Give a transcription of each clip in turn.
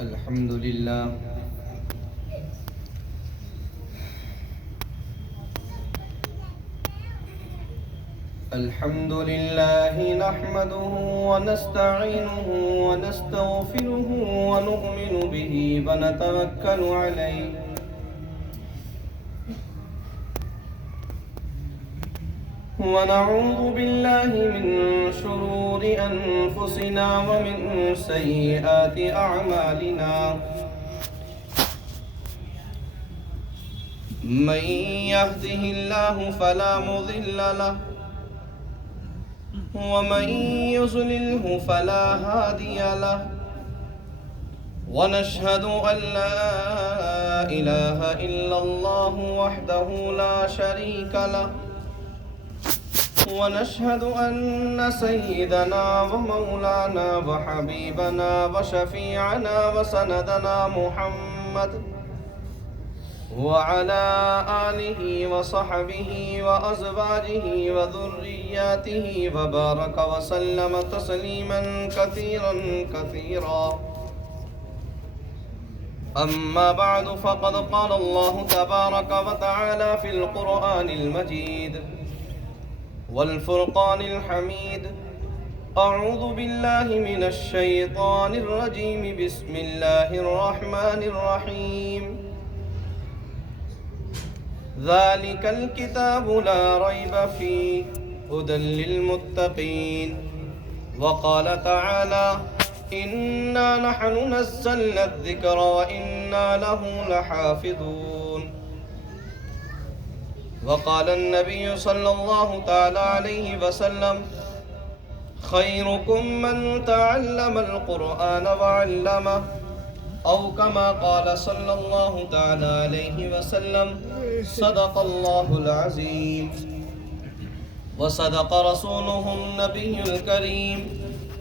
الحمد لله الحمد لله نحمده ونستعينه ونستغفره ونؤمن به ونتوكل عليه ونعوذ بالله من شرور أنفسنا ومن سيئات أعمالنا من يهده الله فلا مضل له ومن يضلله فلا هادي له ونشهد أن لا إله إلا الله وحده لا شريك له ونشهد أن سيدنا ومولانا وحبيبنا وشفيعنا وسندنا محمد وعلى آله وصحبه وأزواجه وذرياته وبارك وسلم تسليما كثيرا كثيرا أما بعد فقد قال الله تبارك وتعالى في القرآن المجيد والفرقان الحميد أعوذ بالله من الشيطان الرجيم بسم الله الرحمن الرحيم ذلك الكتاب لا ريب فيه هدى للمتقين وقال تعالى إنا نحن نزلنا الذكر وإنا له لحافظون وقال النبي صلى الله تعالى عليه وسلم خيركم من تعلم القرآن وعلمه أو كما قال صلى الله تعالى عليه وسلم صدق الله العظيم وصدق رسوله النبي الكريم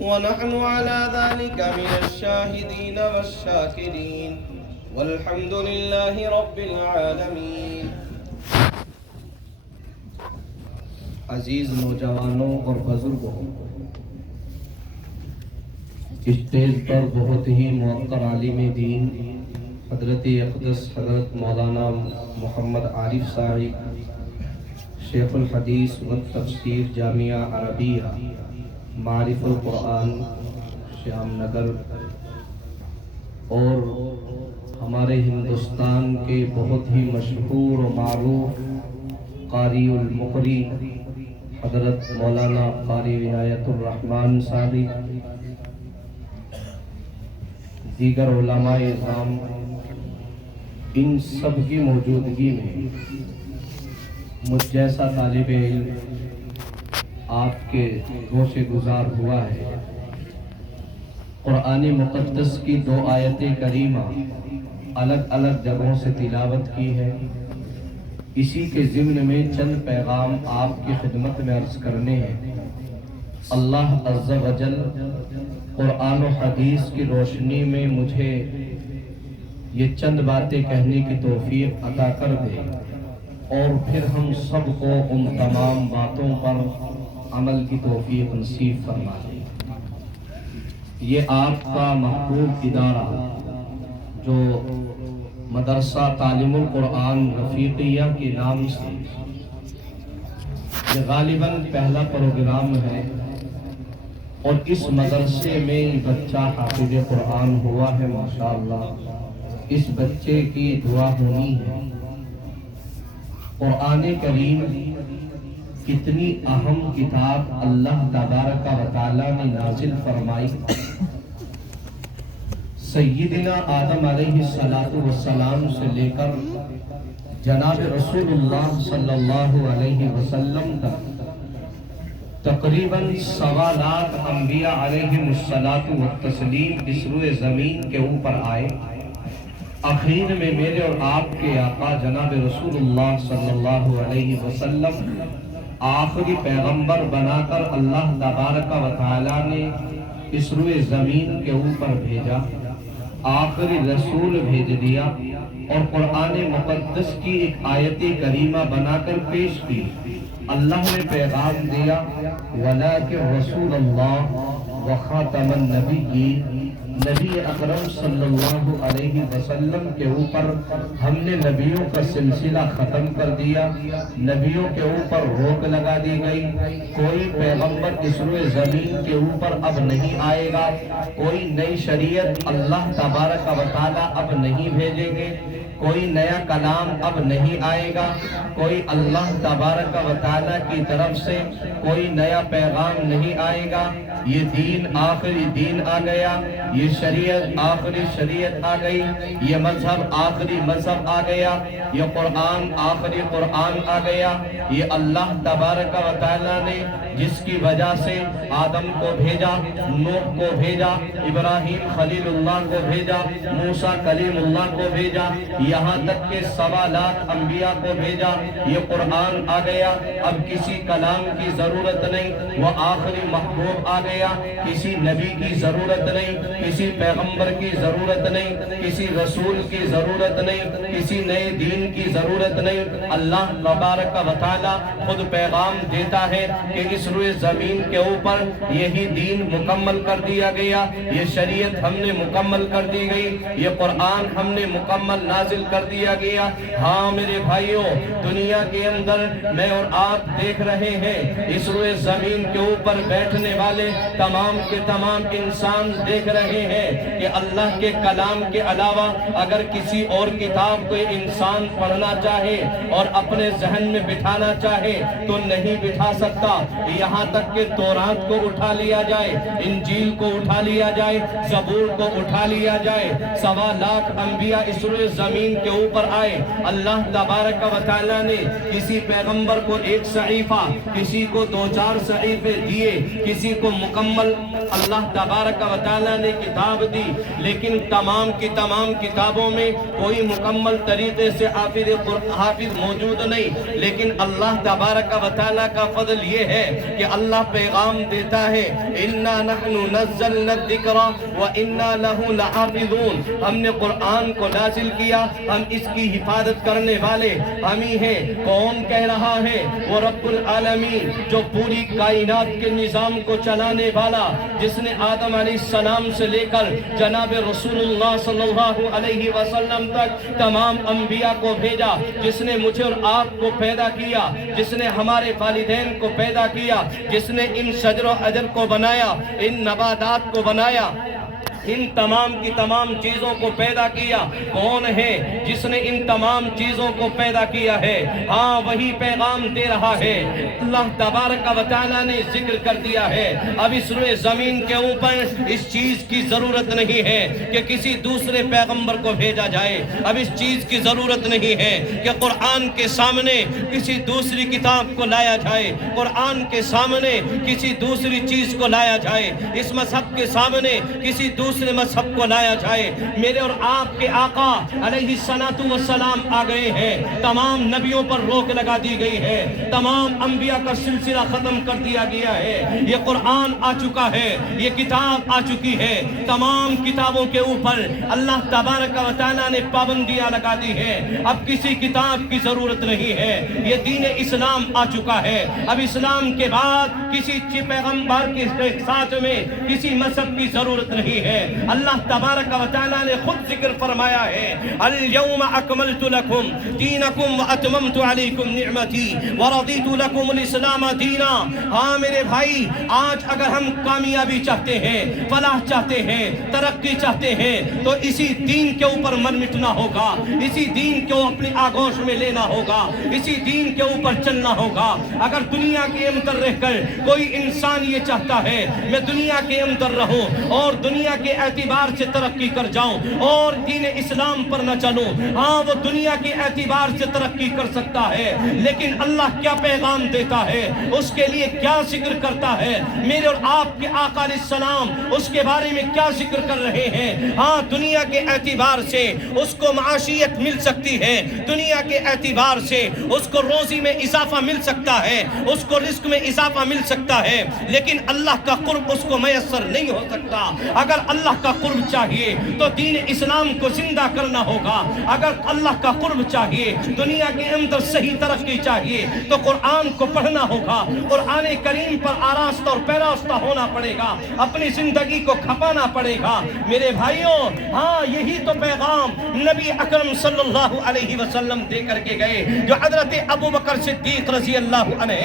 ونحن على ذلك من الشاهدين والشاكرين والحمد لله رب العالمين. عزیز نوجوانوں اور بزرگوں، اسٹیج پر بہت ہی موقر عالم دین حضرت اقدس حضرت مولانا محمد عارف صاحب شیخ الحدیث و تفسیر جامعہ عربیہ معارف القرآن شیام نگر اور ہمارے ہندوستان کے بہت ہی مشہور و معروف قاری المقری حضرت مولانا قاری عنایت الرحمن صاحب، دیگر علماء اعظام، ان سب کی موجودگی میں مجھ جیسا طالب علم آپ کے گوشے گزار ہوا ہے. قرآن مقدس کی 2 آیت کریمہ الگ الگ جگہوں سے تلاوت کی ہے. اسی کے ضمن میں چند پیغام آپ کی خدمت میں عرض کرنے ہیں. اللہ عز و جل قرآن و حدیث کی روشنی میں مجھے یہ چند باتیں کہنے کی توفیق عطا کر دے اور پھر ہم سب کو ان تمام باتوں پر عمل کی توفیق نصیب فرما دے. یہ آپ کا محبوب ادارہ جو مدرسہ تعلیم القرآن رفیقیہ کے نام سے یہ غالباً پہلا پروگرام ہے اور اس مدرسے میں بچہ حافظ قرآن ہوا ہے. ماشاءاللہ اس بچے کی دعا ہونی ہے. قرآن کریم کتنی اہم کتاب اللہ تبارک و تعالی نے نازل فرمائی. سیدنا آدم علیہ السلام سے لے کر جناب رسول اللہ صلی اللہ علیہ وسلم تک تقریباً 1.25 لاکھ انبیاء علیہم الصلاۃ والتسلیم اس روئے زمین کے اوپر آئے. اخیر میں میرے اور آپ کے آقا جناب رسول اللہ صلی اللہ علیہ وسلم آخری پیغمبر بنا کر اللہ تبارک و تعالی نے اس روئے زمین کے اوپر بھیجا. آخری رسول بھیج دیا اور قرآن مقدس کی ایک آیت کریمہ بنا کر پیش کی۔ اللہ نے پیغام دیا وَلَٰكِن رسول اللہ وخاتم النبیین، نبی اکرم صلی اللہ علیہ وسلم کے اوپر ہم نے نبیوں کا سلسلہ ختم کر دیا، نبیوں کے اوپر روک لگا دی گئی، کوئی پیغمبر اس روئے زمین کے اوپر اب نہیں آئے گا، کوئی نئی شریعت اللہ تبارک و تعالی اب نہیں بھیجیں گے، کوئی نیا کلام اب نہیں آئے گا، کوئی اللہ تبارک و تعالی کی طرف سے کوئی نیا پیغام نہیں آئے گا۔ یہ دین آخری دین آ گیا، یہ شریعت آخری شریعت آ گئی، یہ مذہب آخری مذہب آ گیا، یہ قرآن آخری قرآن آ گیا۔ یہ اللہ تبارک و تعالی نے جس کی وجہ سے آدم کو بھیجا، نوح کو بھیجا، ابراہیم خلیل اللہ کو بھیجا، موسیٰ کلیم اللہ کو بھیجا، یہاں تک کہ 1.25 لاکھ انبیاء کو بھیجا، یہ قرآن آ گیا۔ اب کسی کلام کی ضرورت نہیں، وہ آخری محبوب آ گیا، کسی نبی کی ضرورت نہیں، کسی پیغمبر کی ضرورت نہیں، کسی رسول کی ضرورت نہیں، کسی نئے دین کی ضرورت نہیں۔ اللہ تبارک و تعالی خود پیغام دیتا ہے کہ اس روئے زمین کے اوپر یہی دین مکمل کر دیا گیا، یہ شریعت ہم نے مکمل کر دی گئی، یہ قرآن ہم نے مکمل نازل کر دیا گیا۔ ہاں میرے بھائیوں، دنیا کے اندر میں اور آپ دیکھ رہے ہیں، اس روئے زمین کے اوپر بیٹھنے والے تمام کے تمام انسان دیکھ رہے ہیں کہ اللہ کے کلام کے علاوہ اگر کسی اور کتاب کوئی انسان پڑھنا چاہے اور اپنے ذہن میں بٹھانا چاہے تو نہیں بٹھا سکتا، یہاں تک کہ تورات کو اٹھا لیا جائے، انجیل کو اٹھا لیا جائے، زبور کو اٹھا لیا جائے، 1.25 لاکھ انبیاء اس روئے زمین کے اوپر آئے۔ اللہ تبارک و تعالی نے کسی پیغمبر کو ایک صحیفہ، کسی کو 2-4 صحیفے دیے، کسی کو مکمل اللہ تبارک و تعالی نے کتاب دی، لیکن تمام کی تمام کتابوں میں کوئی مکمل طریقے سے حافظ موجود نہیں۔ لیکن اللہ تبارک و تعالی کا فضل یہ ہے کہ اللہ پیغام دیتا ہے اِنَّا نَحْنُ نَزَّلْنَا الذِّكْرَ وَإِنَّا لَهُ لَحَافِظُونَ، ہم نے قرآن کو نازل کیا، ہم اس کی حفاظت کرنے والے ہم ہی ہیں۔ کون کہہ رہا ہے؟ وہ رب العالمین جو پوری کائنات کے نظام کو چلانے والا، جس نے آدم علیہ السلام سے لے کر جناب رسول اللہ صلی اللہ علیہ وسلم تک تمام انبیاء کو بھیجا، جس نے مجھے اور آپ کو پیدا کیا، جس نے ہمارے والدین کو پیدا کیا، جس نے ان شجر و حجر کو بنایا، ان نباتات کو بنایا، ان تمام کی تمام چیزوں کو پیدا کیا۔ کون ہے جس نے ان تمام چیزوں کو پیدا کیا ہے؟ ہاں وہی پیغام دے رہا ہے۔ اللہ تبارک و تعالی نے ذکر کر دیا ہے اب اس روئے زمین کے اوپر اس چیز کی ضرورت نہیں ہے کہ کسی دوسرے پیغمبر کو بھیجا جائے، اب اس چیز کی ضرورت نہیں ہے کہ قرآن کے سامنے کسی دوسری کتاب کو لایا جائے، قرآن کے سامنے کسی دوسری چیز کو لایا جائے، اس مذہب کے سامنے کسی دوسرے مذہب کو لایا جائے۔ میرے اور آپ کے آقا علیہ السلام آ گئے ہیں، تمام نبیوں پر روک لگا دی گئی ہے، تمام انبیاء کا سلسلہ ختم کر دیا گیا ہے، یہ قرآن آ چکا ہے، یہ کتاب آ چکی ہے، تمام کتابوں کے اوپر اللہ تبارک و تعالیٰ نے پابندیاں لگا دی ہیں، اب کسی کتاب کی ضرورت نہیں ہے، یہ دین اسلام آ چکا ہے۔ اب اسلام کے بعد کسی پیغمبر کے ساتھ میں کسی مذہب کی ضرورت نہیں ہے۔ اللہ تبارک و تعالیٰ نے خود ذکر فرمایا ہے اليوم اکملت لکم دینکم واتممت علیکم نعمتی ورضیت لکم الاسلام دینا۔ ہاں میرے بھائی، آج اگر ہم کامیابی چاہتے ہیں، فلاح چاہتے ہیں، ترقی چاہتے ہیں تو اسی دین کے اوپر مر مٹنا ہوگا، اسی دین کو اپنی آغوش میں لینا ہوگا، اسی دین کے اوپر چلنا ہوگا۔ اگر دنیا کے اندر رہ کر کوئی انسان یہ چاہتا ہے میں دنیا کے اندر رہوں اور دنیا کے اعتبار سے ترقی کر جاؤں اور دین اسلام پر نہ چلوں، ہاں وہ دنیا کے اعتبار سے ترقی کر سکتا ہے، لیکن اللہ کیا پیغام دیتا ہے، اس کے لیے کیا ذکر کرتا ہے؟ میرے اور آپ کے آقا علیہ السلام اس کے بارے میں کیا ذکر کر رہے ہیں؟ ہاں دنیا کے اعتبار سے اس کو معاشیت مل سکتی ہے، دنیا کے اعتبار سے اس کو روزی میں اضافہ مل سکتا ہے، اس کو رزق میں اضافہ مل سکتا ہے، لیکن اللہ کا قرب اس کو میسر نہیں ہو سکتا۔ اگر اللہ اللہ کا قرب چاہیے تو دین اسلام کو زندہ کرنا ہوگا. اگر اللہ کا قرب چاہیے, دنیا کے اندر صحیح ترقی چاہیے تو قرآن کو پڑھنا ہوگا, قرآن کریم پر آراستہ اور پیراستہ ہونا پڑے گا, اپنی زندگی کو کھپانا پڑے گا. میرے بھائیوں, ہاں یہی تو پیغام نبی اکرم صلی اللہ علیہ وسلم دے کر کے گئے, جو حضرت ابو بکر صدیق رضی اللہ عنہ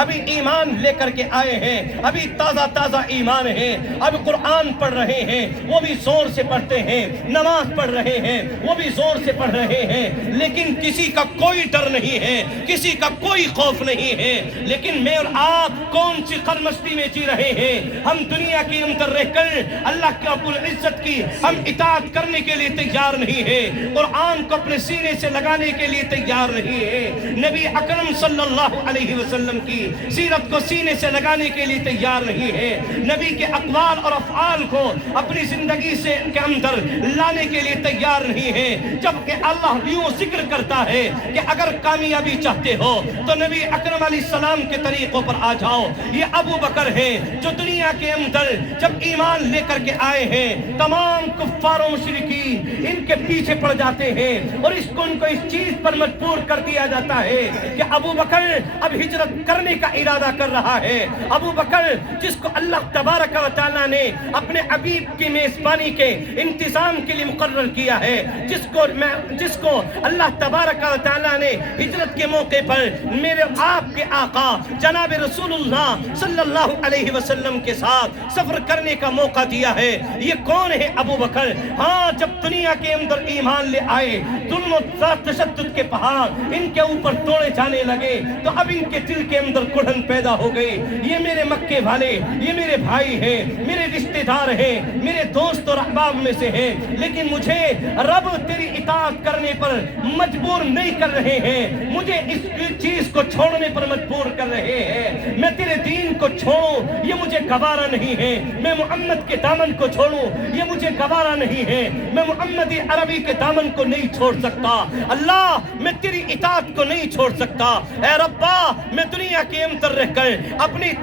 ابھی ایمان لے کر کے آئے ہیں, ابھی تازہ تازہ ایمان ہے, اب قرآن پڑھ رہے ہیں, وہ بھی زور سے پڑھتے ہیں, نماز پڑھ رہے ہیں, وہ بھی زور سے پڑھ رہے ہیں, لیکن کسی کا کوئی ڈر نہیں ہے, کسی کا کوئی خوف نہیں ہے. لیکن میں اور آپ کون سی خرمستی میں جی رہے ہیں؟ ہم دنیا کے اندر رہ کر اللہ کے رب العزت کی ہم اطاعت کرنے کے لیے تیار نہیں ہے, قرآن کو اپنے سینے سے لگانے کے لیے تیار نہیں ہے, نبی اکرم صلی اللہ علیہ وسلم کی سیرت کو سینے سے لگانے کے لیے تیار نہیں ہے, نبی کے اقوال اور افعال کو اپنی زندگی سے کے اندر لانے کے لیے تیار نہیں ہے. جبکہ اللہ یوں ذکر کرتا ہے کہ اگر کامیابی چاہتے ہو تو نبی اکرم علیہ السلام کے طریقوں پر آ جاؤ. یہ ابو بکر ہے جو دنیا کے اندر جب ایمان لے کر کے آئے ہیں, تمام کفار و مشرکین ان کے پیچھے پڑ جاتے ہیں اور ان کو اس چیز پر مجبور کر دیا جاتا ہے کہ ابو بکر اب ہجرت کرنے کا ارادہ کر رہا ہے. ابو بکر جس کو اللہ تبارک و تعالیٰ نے اپنے حبیب کی میزبانی کے انتظام کے لیے مقرر کیا ہے, جس کو اللہ تبارک و تعالیٰ نے ہجرت کے موقع پر میرے آپ کے آقا جناب رسول اللہ صلی اللہ علیہ وسلم کے ساتھ سفر کرنے کا موقع دیا ہے. یہ کون ہے؟ ابو بکر. ہاں, جب دنیا کے اندر ایمان لے آئے, ظلم و تشدد کے پہاڑ ان کے اوپر توڑے جانے لگے تو اب ان کے دل کے اندر کڑھن پیدا ہو گئی. یہ میرے مکے والے, یہ میرے بھائی ہیں, میرے رشتہ دار ہیں, میرے دوست اور احباب میں سے ہیں, لیکن مجھے رب تیری اطاعت کرنے پر مجبور نہیں کر رہے ہیں, مجھے اس چیز کو چھوڑنے پر مجبور کر رہے ہیں. میں تیرے دین کو چھوڑوں یہ مجھے گوارا نہیں ہے, میں محمد کے دامن کو چھوڑوں یہ مجھے گوارا نہیں ہے, میں محمد عربی کے دامن کو نہیں چھوڑ سکتا. اللہ, میں تیری اطاعت کو نہیں چھوڑ سکتا. اے ربا, میں دنیا کے اندر رہ کر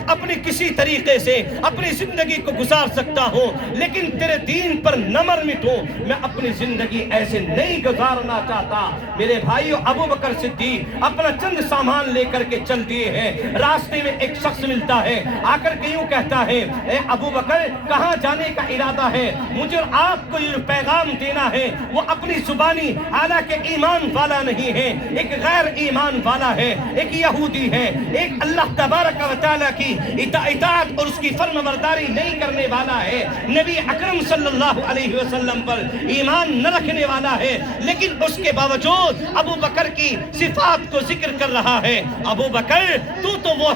اپنی کسی طریقے سے اپنی زندگی کو گزار سکتا ہوں, لیکن تیرے دین پر نہ مر مٹوں. میں اپنی زندگی ایسے نہیں گزارنا چاہتا. میرے بھائیو, ابو بکر صدیق اپنا چند سامان لے کر کے چل دیے ہیں. راستے میں ایک شخص ملتا ہے, آ کر کے یوں کہتا ہے, اے ابو بکر, کہاں جانے کا ارادہ ہے؟ مجھے اور آپ کو یہ پیغام دینا ہے. وہ اپنی زبانی حالانکہ ایمان والا نہیں ہے, ایک غیر ایمان والا ہے, ایک یہودی ہے, ایک اللہ تبارک و تعالیٰ کی اطاعت اور اس کی فرم برداری نہیں کرنے والا ہے, نبی اکرم صلی اللہ علیہ وسلم پر ایمان نہ رکھنے والا ہے, لیکن اس کے باوجود ابو بکر کی صفات کو ذکر کر رہا ہے. ابو بکر, تو تو وہ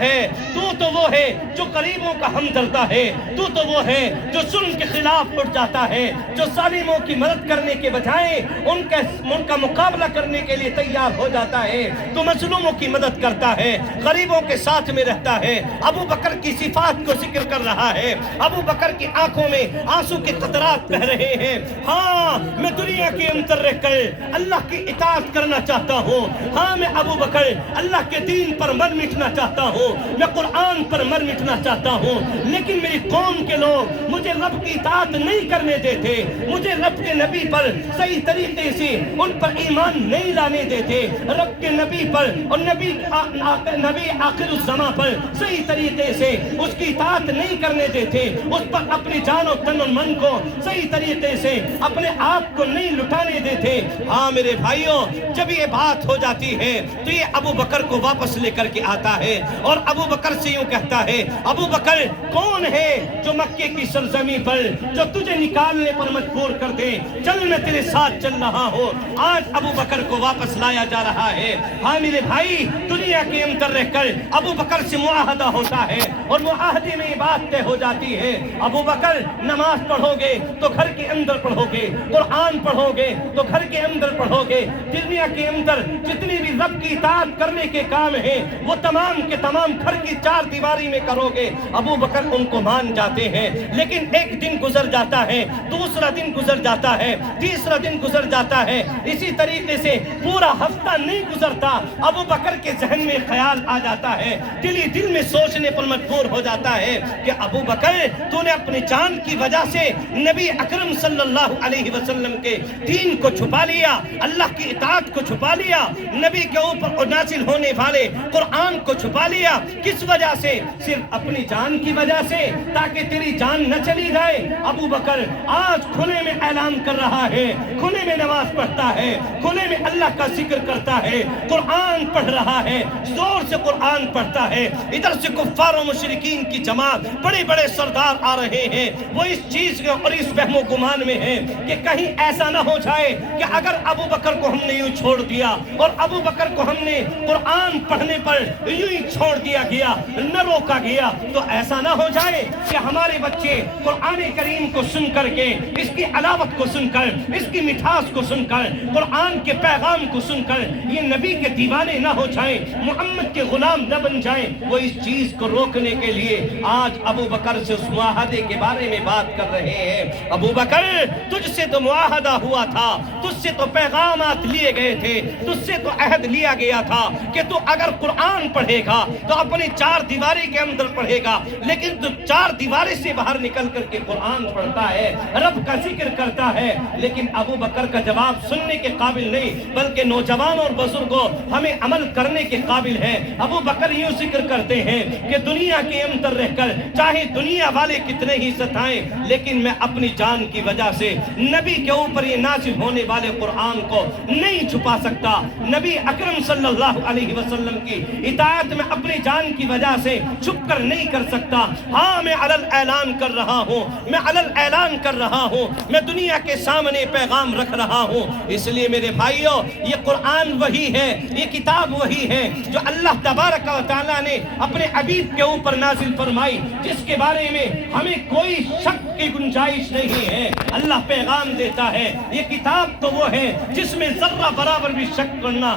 ہے جو غریبوں کا ہمدردہ ہے, تو وہ ہے جو ظلم کے خلاف اٹھ جاتا ہے, جو ظالموں کی مدد کرنے کے بجائے ان کا مقابلہ کرنے کے لیے تیار ہو جاتا ہے, تو مظلوموں کی مدد کرتا ہے, غریبوں کے ساتھ میں رہتا ہے. ابو بکر کی صفات کو ذکر کر رہا ہے. ابو بکر کی آنکھوں میں آنسو کے قطرات بہ رہے ہیں. ہاں, میں دنیا کے اندر رہ کر اللہ کی اطاعت کرنا چاہتا ہوں. ہاں, میں ابو بکر اللہ کے دین پر مر مٹنا چاہتا ہوں, میں قرآن پر مر مٹنا چاہتا ہوں, لیکن میری قوم کے لوگ مجھے رب کی اطاعت نہیں کرنے دیتے, مجھے رب کے نبی پر صحیح طریقے سے ان پر ایمان نہیں لانے دیتے, رب کے نبی پر اور نبی آخر الزمان پر صحیح طریقے سے اس کی اطاعت نہیں کرنے دیتے, اس پر اپنی جان و تن و من کو صحیح طریقے سے اپنے آپ کو نہیں لٹانے دیتے. ہاں میرے بھائیوں, جب یہ بات ہو جاتی ہے تو یہ ابو بکر کو واپس لے کر کے آتا ہے اور ابو بکر سے یوں کہتا ہے, ابو بکر, کون ہے جو مکے کی سرزمین پر جو تجھے نکالنے پر مجبور کر دے؟ چل, میں تیرے ساتھ چل رہا ہوں. آج ابو بکر کو واپس لایا جا رہا ہے. ہاں میرے بھائی, دنیا کے اندر رہ کر ابو بکر سے معاہدہ ہوتا ہے اور معاہدے میں یہ بات طے ہو جاتی ہے, ابو بکر, نماز پڑھو گے تو گھر کے اندر پڑھو گے, قرآن پڑھو گے تو گھر کے اندر پڑھو گے, دنیا کے اندر جتنی بھی رب کی اطاعت کرنے کے کام ہیں وہ تمام کے تمام گھر کی چار دیواری میں کرو گے. ابو بکر ان کو مان جاتے ہیں, لیکن ایک دن گزر جاتا ہے, دوسرا دن گزر جاتا ہے, تیسرا دن گزر جاتا ہے, اسی طریقے سے پورا ہفتہ نہیں گزرتا, ابو بکر کے ذہن میں خیال آ جاتا ہے, دل میں سوچنے پر مجبور مجبور ہو جاتا ہے کہ ابو بکر تو نے اپنی جان کی وجہ سے نبی اکرم صلی اللہ علیہ وسلم کے دین کو چھپا لیا، اللہ کی اطاعت کو چھپا لیا، نبی کے اوپر نازل ہونے والے قرآن کو چھپا لیا۔ کس وجہ سے؟ صرف اپنی جان کی وجہ سے، تاکہ تیری جان نہ چلی جائے۔ ابو بکر آج کھلے میں اعلان کر رہا ہے، کھلے میں نماز پڑھتا ہے، کھلے میں اللہ کا ذکر کرتا ہے، قرآن پڑھ رہا ہے، زور سے قرآن پڑھتا ہے۔ ادھر سے کفار و مشرکین کی جماعت، بڑے بڑے سردار آ رہے ہیں، وہ اس چیز اور اس وہم و گمان میں ہیں کہ کہیں ایسا نہ ہو جائے کہ اگر ابو بکر کو ہم نے یوں چھوڑ دیا اور ابو بکر کو ہم نے قرآن پڑھنے پر یوں ہی چھوڑ دیا گیا، نہ روکا گیا، تو ایسا نہ ہو جائے کہ ہمارے بچے قرآن کریم کو سن کر کے، اس کی علاوت کو سن کر، اس کی مٹھاس کو سن کر، قرآن کے پیغام کو سن کر یہ نبی کے دیوانے نہ ہو جائیں، محمد کے غلام نہ بن جائیں۔ وہ اس چیز کو روکنے کے لیے آج ابو بکر سے اس معاہدے کے بارے میں بات کر رہے ہیں۔ ابو بکر، تجھ سے تو معاہدہ ہوا تھا، تجھ سے تو پیغامات لیے گئے تھے، تجھ سے تو عہد لیا گیا تھا کہ تو اگر قرآن پڑھے گا تو اپنی چار دیواری کے اندر پڑھے گا، لیکن تو چار دیواری سے باہر نکل کر کے قرآن پڑھتا ہے، رب کا ذکر کرتا ہے۔ لیکن ابو بکر کا جواب سننے کے قابل نہیں، بلکہ نوجوان اور بزرگوں ہمیں عمل کرنے کے قابل ہیں۔ ابو بکر یوں ذکر کرتے ہیں کہ دنیا کے اندر رہ کر چاہے دنیا والے کتنے ہی ستائیں، لیکن میں اپنی جان کی وجہ سے نبی کے اوپر یہ نازل ہونے والے قرآن کو نہیں چھپا سکتا، نبی اکرم صلی اللہ علیہ وسلم کی اطاعت میں اپنی جان کی وجہ سے چھپ کر نہیں کر سکتا۔ ہاں، میں علل اعلان کر رہا ہوں، میں علل اعلان کر رہا ہوں، میں دنیا کے سامنے پیغام رکھ رہا ہوں۔ اس لیے میرے بھائیوں، یہ قرآن وہی ہے، یہ کتاب وہی ہے جو اللہ تبارک و تعالیٰ نے اپنے عبید کے اوپر نازل فرمائی، جس کے بارے میں ہمیں کوئی شک کی گنجائش نہیں ہے۔ اللہ پیغام دیتا ہے، یہ کتاب تو وہ ہے جس میں ذرہ برابر بھی شک کرنا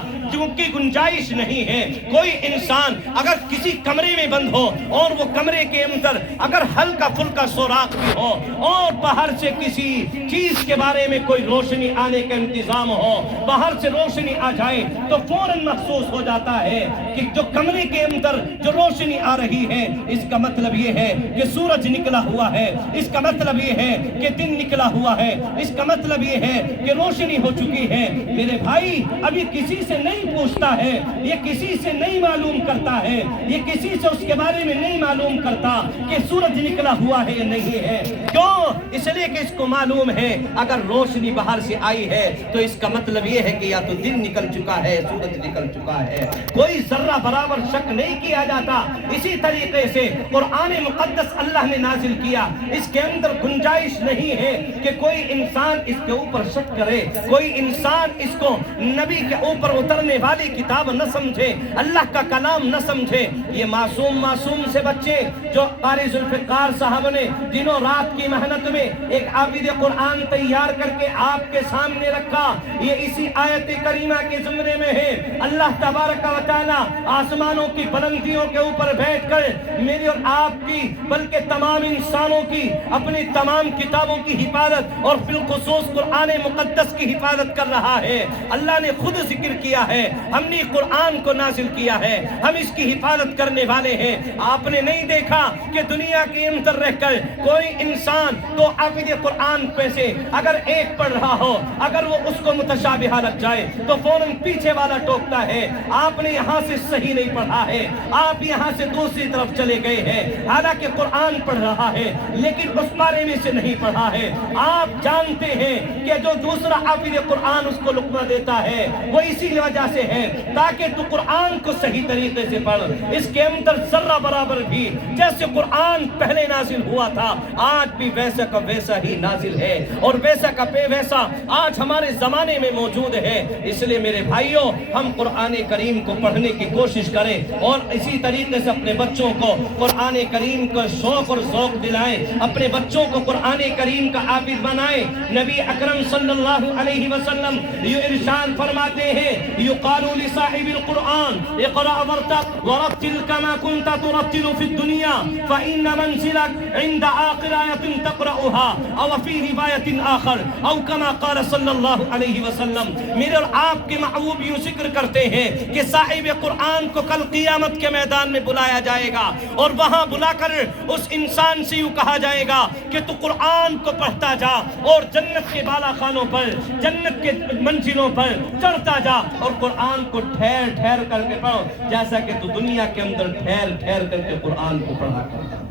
کی گنجائش نہیں ہے۔ کوئی انسان اگر کسی کمرے میں بند ہو اور وہ کمرے کے اندر اگر ہلکا پھلکا سوراخ بھی ہو اور باہر سے کسی چیز کے بارے میں کوئی روشنی آنے کا انتظام ہو، باہر سے روشنی آ جائے تو فوراً محسوس ہو جاتا ہے کہ جو کمرے کے اندر جو روشنی آ رہی ہے، اس کا مطلب یہ ہے کہ سورج نکلا ہوا ہے، اس کا مطلب یہ ہے کہ دن نکلا ہوا ہے، اس کا مطلب یہ ہے کہ روشنی ہو چکی ہے۔ میرے بھائی، اب یہ کسی سے نہیں پوچھتا ہے، یہ کسی سے نہیں معلوم کرتا ہے، یہ کسی سے اس کے بارے میں نہیں معلوم کرتا کہ سورج نکلا ہوا ہے یا نہیں ہے۔ کیوں؟ اس لیے کہ اس کو معلوم ہے اگر روشنی باہر سے آئی ہے تو اس کا مطلب یہ ہے کہ یا تو دن نکل چکا ہے، سورج نکل چکا ہے۔ کوئی ذرہ برابر شک نہیں کیا جاتا۔ اسی طریقے سے قرآن مقدس اللہ نے نازل کیا، اس کے اندر گنجائش نہیں ہے کہ کوئی انسان اس کے اوپر شک کرے، کوئی انسان اس کو نبی کے اوپر اترنے والی کتاب نہ سمجھے، اللہ کا کلام نہ سمجھے۔ یہ معصوم سے بچے جو قاری ذوالفقار صاحب نے دنوں رات کی محنت میں ایک عابد قرآن تیار کر کے آپ کے سامنے رکھا، یہ اسی آیت کریمہ کے زمرے میں ہے۔ اللہ تبارک و تعالی آسمانوں کی بلندیوں کے اوپر بیٹھ کر میری اور آپ کی بلکہ تمام انسانوں کی اپنی تمام کتابوں کی حفاظت اور بالخصوص قرآن مقدس کی حفاظت کر رہا ہے۔ اللہ نے خود ذکر کیا ہے، ہم نے قرآن کو نازل کیا ہے، ہم اس کی حفاظت کرنے والے ہیں۔ آپ نے نہیں دیکھا کہ دنیا کے اندر رہ کر کوئی انسان تو عابد قرآن پہ سے اگر ایک پڑھ رہا ہو، اگر وہ اس کو متشابہہ لگ جائے تو فوراً پیچھے والا ٹوکتا ہے، آپ نے یہاں سے صحیح نہیں پڑھا ہے، آپ یہاں سے دوسری طرف چلے گئے ہیں۔ حالانکہ قرآن پڑھ رہا ہے لیکن اس بارے میں سے نہیں پڑھا ہے۔ آپ جانتے ہیں کہ جو دوسرا عابد قرآن اس کو لقمہ دیتا ہے وہ اسی وجہ سے ہے تاکہ تو قرآن کو صحیح طریقے سے پڑھ۔ اس کے اندر ذرہ برابر بھی جیسے قرآن پہلے نازل ہوا تھا آج بھی ویسا کا ویسا ہی نازل ہے، اور ویسا کا ویسا آج ہمارے زمانے میں موجود ہے۔ اس لیے میرے بھائیوں، ہم قرآن کریم کو پڑھنے کی کوشش کریں اور اسی طریقے سے اپنے بچوں کو قرآن کریم کا شوق اور ذوق دلائیں، اپنے بچوں کو قرآن کریم کا عابد بنائیں۔ نبی اکرم صلی اللہ علیہ وسلم یہ ارشاد فرماتے ہیں، یقال لصاحب القرآن اقرأ وارتق ورتل كما كنت ترتل في الدنيا فإن منزلك عند آخر آية تقرأها أو في رواية آخر أو كما قال صلی اللہ علیہ وسلم۔ میرے اور آپ کے محبوب یوں ذکر کرتے ہیں کہ صاحب قرآن کو کل قیامت کے میدان میں بلایا جائے گا گا اور وہاں بلا کر اس انسان سے یوں کہا جائے گا کہ تو قرآن کو پڑھتا جا اور جنت کے بالا خانوں پر، جنت کے منزلوں پر چڑھتا جا اور قرآن کو ٹھہر ٹھہر کر کے پڑھو، جیسا کہ تو دنیا کے اندر ٹھہر ٹھہر کر کے قرآن کو پڑھا کرتا۔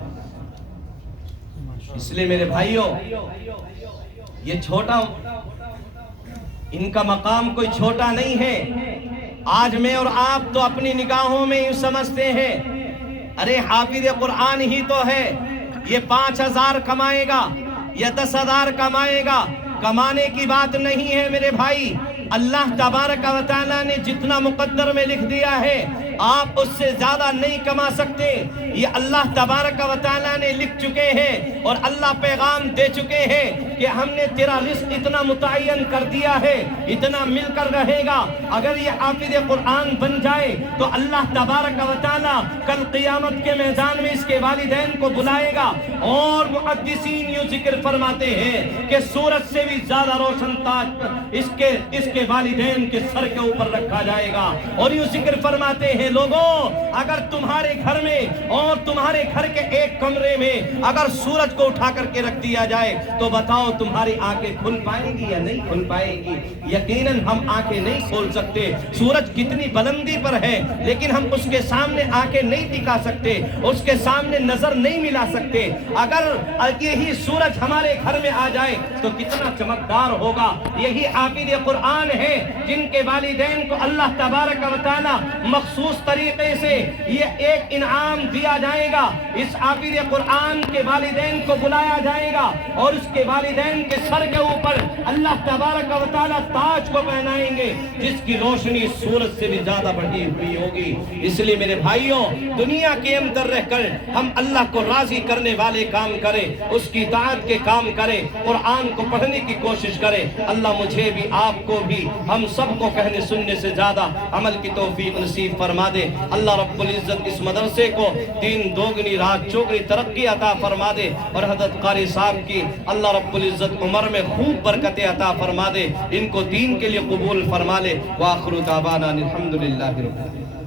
اس لیے میرے بھائیوں، یہ چھوٹا، ان کا مقام کوئی چھوٹا نہیں ہے۔ آج میں اور آپ تو اپنی نگاہوں میں یوں سمجھتے ہیں ارے حافظ قرآن ہی تو ہے، یہ 5,000 کمائے گا یا 10,000 کمائے گا۔ کمانے کی بات نہیں ہے میرے بھائی، اللہ تبارک و تعالیٰ نے جتنا مقدر میں لکھ دیا ہے آپ اس سے زیادہ نہیں کما سکتے، یہ اللہ تبارک و تعالیٰ نے لکھ چکے ہیں اور اللہ پیغام دے چکے ہیں کہ ہم نے تیرا رزق اتنا متعین کر دیا ہے، اتنا مل کر رہے گا۔ اگر یہ حافظ قرآن بن جائے تو اللہ تبارک و تعالیٰ کل قیامت کے میدان میں اس کے والدین کو بلائے گا، اور محدثین یوں ذکر فرماتے ہیں کہ سورج سے بھی زیادہ روشن تاج اس کے والدین کے سر کے اوپر رکھا جائے گا۔ اور یوں ذکر فرماتے ہیں لوگوں، اگر تمہارے گھر میں اور تمہارے گھر کے ایک کمرے میں اگر سورج کو اٹھا کر کے رکھ دیا جائے تو بتاؤ تمہاری آنکھیں کھل پائیں گی یا نہیں کھل پائیں گی؟ یقیناً ہم آنکھیں نہیں کھول سکتے۔ سورج کتنی بلندی پر ہے لیکن ہم اس کے سامنے آنکھیں نہیں ٹکا سکتے، اس کے سامنے نظر نہیں ملا سکتے۔ اگر یہی سورج ہمارے گھر میں آ جائے تو کتنا چمکدار ہوگا۔ یہی حافظ قرآن ہے جن کے والدین کو اللہ تبارک و تعالیٰ مخصوص طریقے سے یہ ایک انعام دیا جائے گا۔ اس حافظ قرآن کے والدین کو بلایا جائے گا اور اس کے والدین کے سر کے اوپر اللہ تبارک و تعالیٰ تاج کو پہنائیں گے جس کی روشنی سورج سے بھی زیادہ بڑھی ہوئی ہوگی۔ اس لیے میرے بھائیوں، دنیا کے اندر رہ کر ہم اللہ کو راضی کرنے والے کام کریں، اس کی اطاعت کے کام کریں، قرآن کو پڑھنے کی کوشش کریں۔ اللہ مجھے بھی، آپ کو بھی، ہم سب کو کہنے سننے سے زیادہ عمل کی توفیق نصیب فرما دے۔ اللہ رب العزت اس مدرسے کو دین دوگنی رات چوگنی ترقی عطا فرما دے، اور حضرت قاری صاحب کی اللہ رب العزت عمر میں خوب برکتیں عطا فرما دے، ان کو دین کے لیے قبول فرما لے۔ وآخر دعوانا الحمدللہ رب العالمین۔